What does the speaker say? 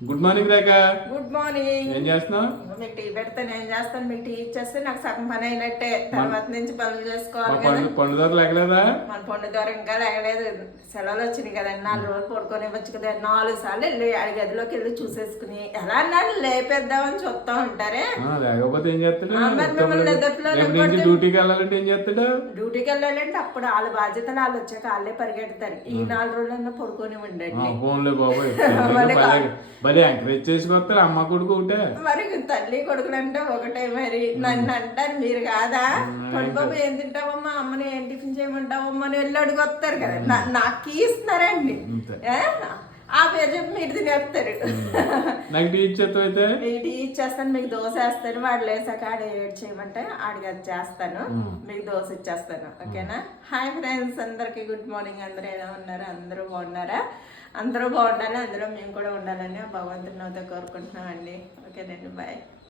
Good morning Rekha good morning ఏం చేస్తున్నావు? మీకు టీ పెడితే నేను చేస్తాను. మీకు టీ ఇచ్చేస్తే నాకు సగం పని అయినట్టే. తర్వాత నుంచి పనులు చేసుకోవాలి కదా. పండు దొరలు ఎగలేదా మన పండు ద్వారా ఇంకా లేగలేదు సెలవులు వచ్చినాయి కదా. నాలుగు రోజులు పడుకొని ఇవ్వచ్చు కదా. నాలుగు సార్లు వెళ్ళి ఆ గదిలోకి వెళ్ళి చూసేసుకుని. ఎలా అన్నారు? లేపేద్దామని చూస్తా ఉంటారే. లేకపోతే ఏం చేస్తాడు? డ్యూటీకి వెళ్ళాలంటే ఏం చేస్తాడు? డ్యూటీకి వెళ్ళాలంటే అప్పుడు వాళ్ళ బాధ్యతలు వాళ్ళు వచ్చాక వాళ్ళే పరిగెడతారు. ఈ నాలుగు రోజులన్నా పడుకొని ఉండండి. ఫోన్లే బాబోయ్. భలే భలే ఎంకరేజ్ చేసుకొస్తారు అమ్మ కొడుకు ఒకటే. మరి తల్లి కొడుకులు అంటే ఒకటే మరి. నన్ను అంటారు మీరు కాదా? బాబు ఏం తింటావమ్మా? అమ్మని ఏం టిఫిన్ చేయమంటావమ్మా? అని వెళ్ళి అడుగుతారు కదా. నాకు ఇస్తున్నారండి. పేరు చెప్పి మీరు తినేస్తారు. నాకు టీ ఇచ్చేస్తావు అయితే? మీకు టీ ఇచ్చేస్తాను మీకు దోశ వేస్తాను వాడు లేసాక ఆడ ఏడ్ చేయమంటే ఆడికి అది చేస్తాను మీకు దోశ ఇచ్చేస్తాను ఓకేనా? హాయ్ ఫ్రెండ్స్ అందరికీ గుడ్ మార్నింగ్. అందరూ ఎలా ఉన్నారు? అందరూ బాగున్నారా? అందరూ బాగుండాలి అందరూ మేము కూడా ఉండాలని భగవంతుని నాతో కోరుకుంటున్నామండి. ఓకేనండి బాయ్.